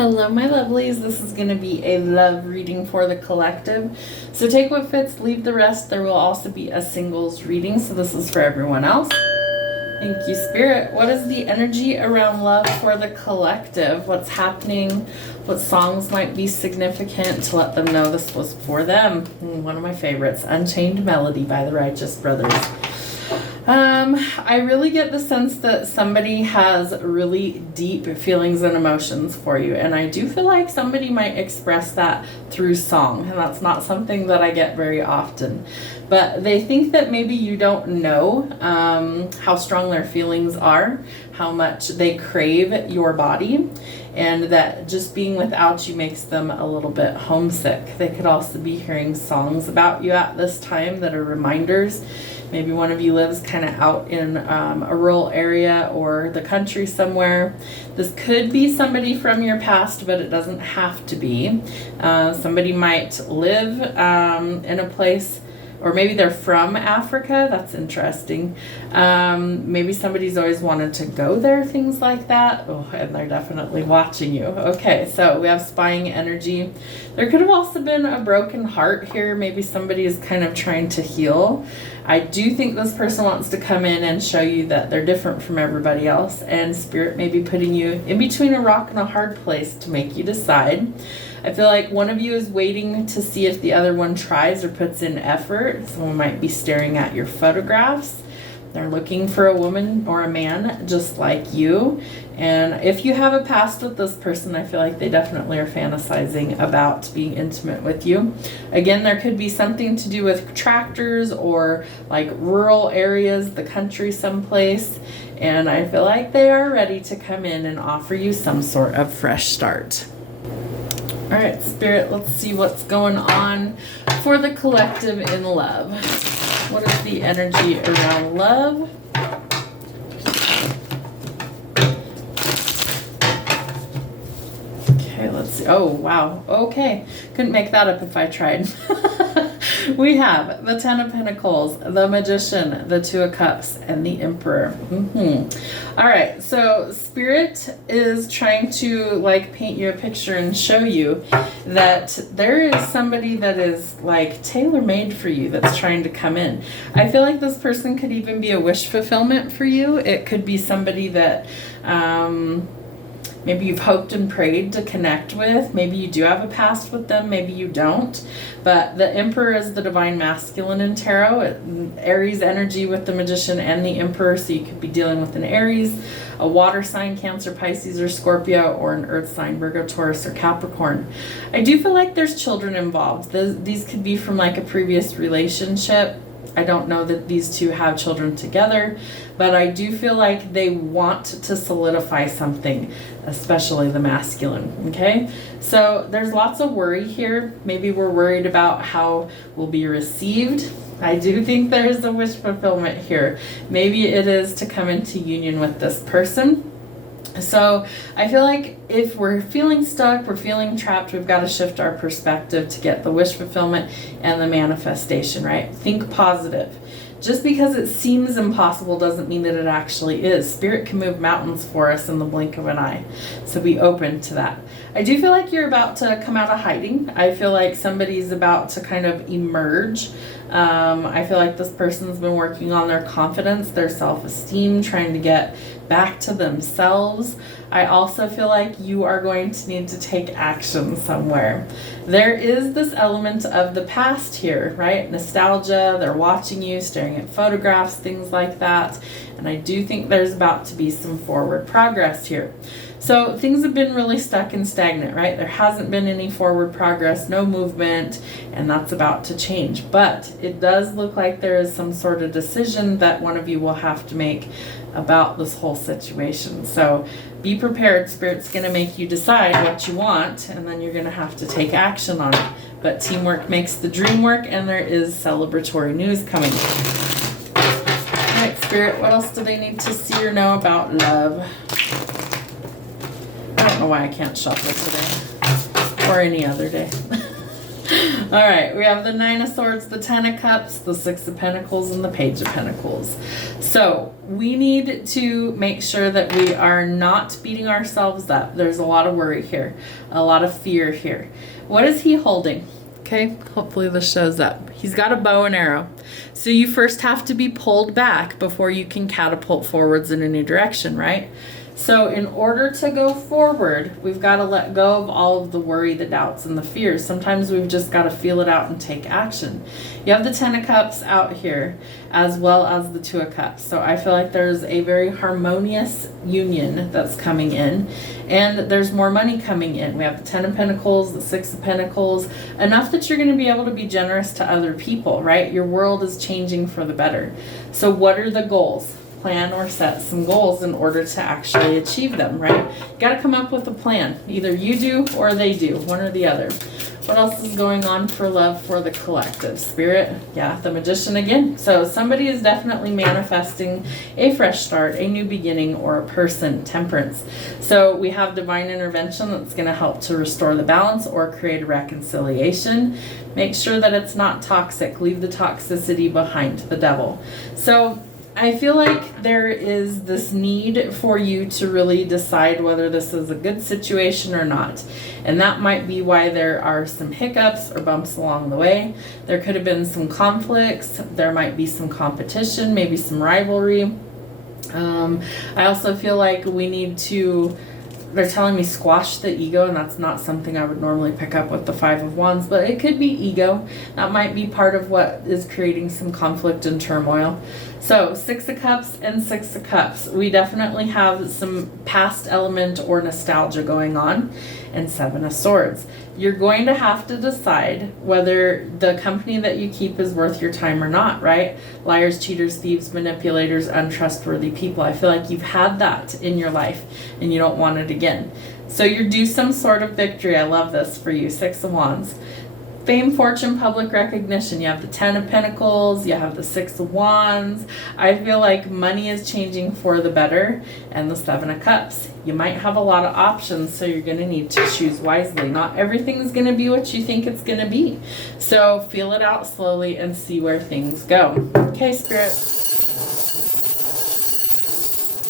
Hello, my lovelies. This is going to be a love reading for the collective. So take what fits, leave the rest. There will also be a singles reading, so this is for everyone else. Thank you, Spirit. What is the energy around love for the collective? What's happening? What songs might be significant to let them know this was for them? One of my favorites, Unchained Melody by the Righteous Brothers. I really get the sense that somebody has really deep feelings and emotions for you, and I do feel like somebody might express that through song, and that's not something that I get very often. But they think that maybe you don't know how strong their feelings are, how much they crave your body, and that just being without you makes them a little bit homesick. They could also be hearing songs about you at this time that are reminders. Maybe one of you lives kind of out in a rural area or the country somewhere. This could be somebody from your past, but it doesn't have to be. Somebody might live in a place, or maybe they're from Africa. That's interesting. Maybe somebody's always wanted to go there, things like that. Oh, and they're definitely watching you. Okay, so we have spying energy. There could have also been a broken heart here. Maybe somebody is kind of trying to heal. I do think this person wants to come in and show you that they're different from everybody else, and Spirit may be putting you in between a rock and a hard place to make you decide. I feel like one of you is waiting to see if the other one tries or puts in effort. Someone might be staring at your photographs. They're looking for a woman or a man just like you. And if you have a past with this person, I feel like they definitely are fantasizing about being intimate with you. Again, there could be something to do with tractors or like rural areas, the country someplace. And I feel like they are ready to come in and offer you some sort of fresh start. All right, Spirit, let's see what's going on for the collective in love. What is the energy around love? Okay, let's see. Oh, wow. Okay. Couldn't make that up if I tried. We have the Ten of Pentacles, the Magician, the Two of Cups, and the Emperor. All right, so Spirit is trying to like paint you a picture and show you that there is somebody that is like tailor-made for you that's trying to come in. I feel like this person could even be a wish fulfillment for you. It could be somebody that maybe you've hoped and prayed to connect with. Maybe you do have a past with them. Maybe you don't. But the Emperor is the divine masculine in tarot. Aries energy with the Magician and the Emperor. So you could be dealing with an Aries, a water sign, Cancer, Pisces, or Scorpio, or an earth sign, Virgo, Taurus, or Capricorn. I do feel like there's children involved. These could be from like a previous relationship. I don't know that these two have children together, but I do feel like they want to solidify something, especially the masculine, okay? So there's lots of worry here. Maybe we're worried about how we'll be received. I do think there is a wish fulfillment here. Maybe it is to come into union with this person. So I feel like if we're feeling stuck, we're feeling trapped, we've got to shift our perspective to get the wish fulfillment and the manifestation, right? Think positive. Just because it seems impossible doesn't mean that it actually is. Spirit can move mountains for us in the blink of an eye. So be open to that. I do feel like you're about to come out of hiding. I feel like somebody's about to kind of emerge. I feel like this person's been working on their confidence, their self-esteem, trying to get back to themselves. I also feel like you are going to need to take action somewhere. There is this element of the past here, right? Nostalgia, they're watching you, staring at photographs, things like that. And I do think there's about to be some forward progress here. So things have been really stuck and stagnant, right? There hasn't been any forward progress, no movement, and that's about to change. But it does look like there is some sort of decision that one of you will have to make about this whole situation. So be prepared. Spirit's going to make you decide what you want, and then you're going to have to take action on it. But teamwork makes the dream work, and there is celebratory news coming. All right, Spirit, what else do they need to see or know about love? I don't know why I can't shuffle today or any other day. All right, we have the Nine of Swords, the Ten of Cups, the Six of Pentacles, and the Page of Pentacles. So we need to make sure that we are not beating ourselves up. There's a lot of worry here, a lot of fear here. What is he holding? Okay, hopefully this shows up. He's got a bow and arrow. So you first have to be pulled back before you can catapult forwards in a new direction, right? So in order to go forward, we've got to let go of all of the worry, the doubts, and the fears. Sometimes we've just got to feel it out and take action. You have the Ten of Cups out here, as well as the Two of Cups. So I feel like there's a very harmonious union that's coming in, and there's more money coming in. We have the Ten of Pentacles, the Six of Pentacles, enough that you're going to be able to be generous to other people, right? Your world is changing for the better. So what are the goals? Plan or set some goals in order to actually achieve them, right? You got to come up with a plan. Either you do or they do, one or the other. What else is going on for love for the collective? Spirit, yeah, the Magician again. So somebody is definitely manifesting a fresh start, a new beginning, or a person. Temperance. So we have divine intervention that's going to help to restore the balance or create a reconciliation. Make sure that it's not toxic. Leave the toxicity behind, the Devil. So I feel like there is this need for you to really decide whether this is a good situation or not. And that might be why there are some hiccups or bumps along the way. There could have been some conflicts. There might be some competition, maybe some rivalry. I also feel like we need to, they're telling me squash the ego, and that's not something I would normally pick up with the Five of Wands, but it could be ego. That might be part of what is creating some conflict and turmoil. So Six of Cups and Six of Cups. We definitely have some past element or nostalgia going on. And Seven of Swords. You're going to have to decide whether the company that you keep is worth your time or not, right? Liars, cheaters, thieves, manipulators, untrustworthy people. I feel like you've had that in your life and you don't want it again. So you're due some sort of victory. I love this for you. Six of Wands. Fame, fortune, public recognition. You have the Ten of Pentacles. You have the Six of Wands. I feel like money is changing for the better. And the Seven of Cups. You might have a lot of options, so you're going to need to choose wisely. Not everything's going to be what you think it's going to be. So feel it out slowly and see where things go. Okay, Spirit.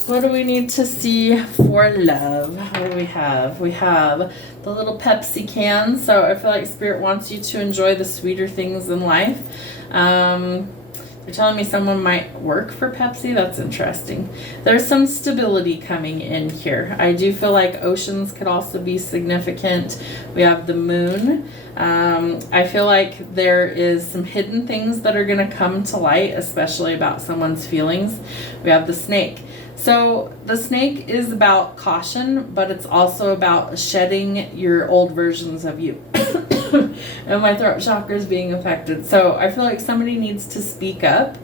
What do we need to see for love? What do we have? We have the little Pepsi can. So I feel like Spirit wants you to enjoy the sweeter things in life. They're telling me someone might work for Pepsi. That's interesting. There's some stability coming in here. I do feel like oceans could also be significant. We have the moon. I feel like there is some hidden things that are going to come to light, especially about someone's feelings. We have the snake. So the snake is about caution, but it's also about shedding your old versions of you. And my throat chakra is being affected. So I feel like somebody needs to speak up.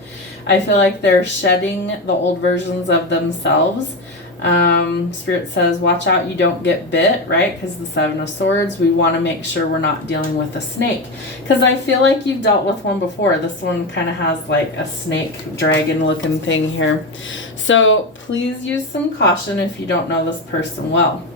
I feel like they're shedding the old versions of themselves. Spirit says, watch out you don't get bit, right? Because the Seven of Swords, we want to make sure we're not dealing with a snake. Because I feel like you've dealt with one before. This one kind of has like a snake dragon looking thing here. So please use some caution if you don't know this person well.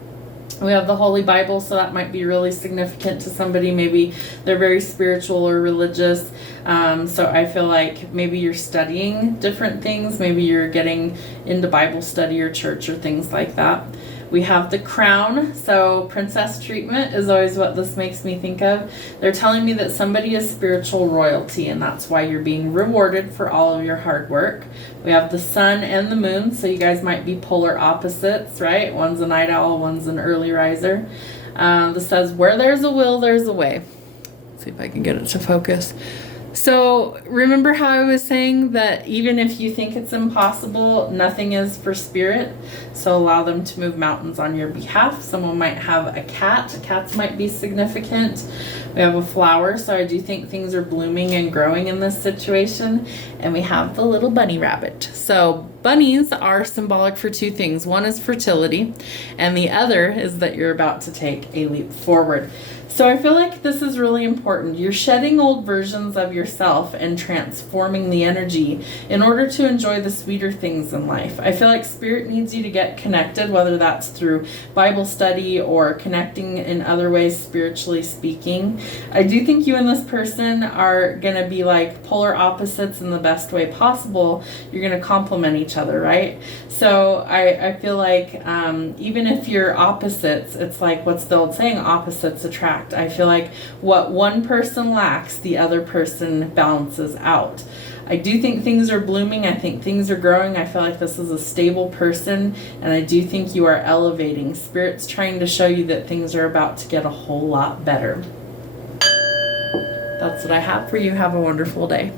We have the Holy Bible, so that might be really significant to somebody. Maybe they're very spiritual or religious. So I feel like maybe you're studying different things. Maybe you're getting into Bible study or church or things like that. We have the crown. So princess treatment is always what this makes me think of. They're telling me that somebody is spiritual royalty, and that's why you're being rewarded for all of your hard work. We have the sun and the moon. So you guys might be polar opposites, right? One's a night owl, one's an early riser. This says, where there's a will, there's a way. Let's see if I can get it to focus. So remember how I was saying that even if you think it's impossible, nothing is for Spirit. So allow them to move mountains on your behalf. Someone might have a cat. Cats might be significant. We have a flower. So I do think things are blooming and growing in this situation. And we have the little bunny rabbit. So Bunnies are symbolic for two things. One is fertility, and the other is that you're about to take a leap forward. So I feel like this is really important. You're shedding old versions of yourself and transforming the energy in order to enjoy the sweeter things in life. I feel like Spirit needs you to get connected, whether that's through Bible study or connecting in other ways, spiritually speaking. I do think you and this person are going to be like polar opposites in the best way possible. You're going to complement each other, right? So I feel like even if you're opposites, it's like, what's the old saying? Opposites attract. I feel like what one person lacks, the other person balances out. I do think things are blooming. I think things are growing. I feel like this is a stable person, and I do think you are elevating. Spirit's trying to show you that things are about to get a whole lot better. That's what I have for you. Have a wonderful day.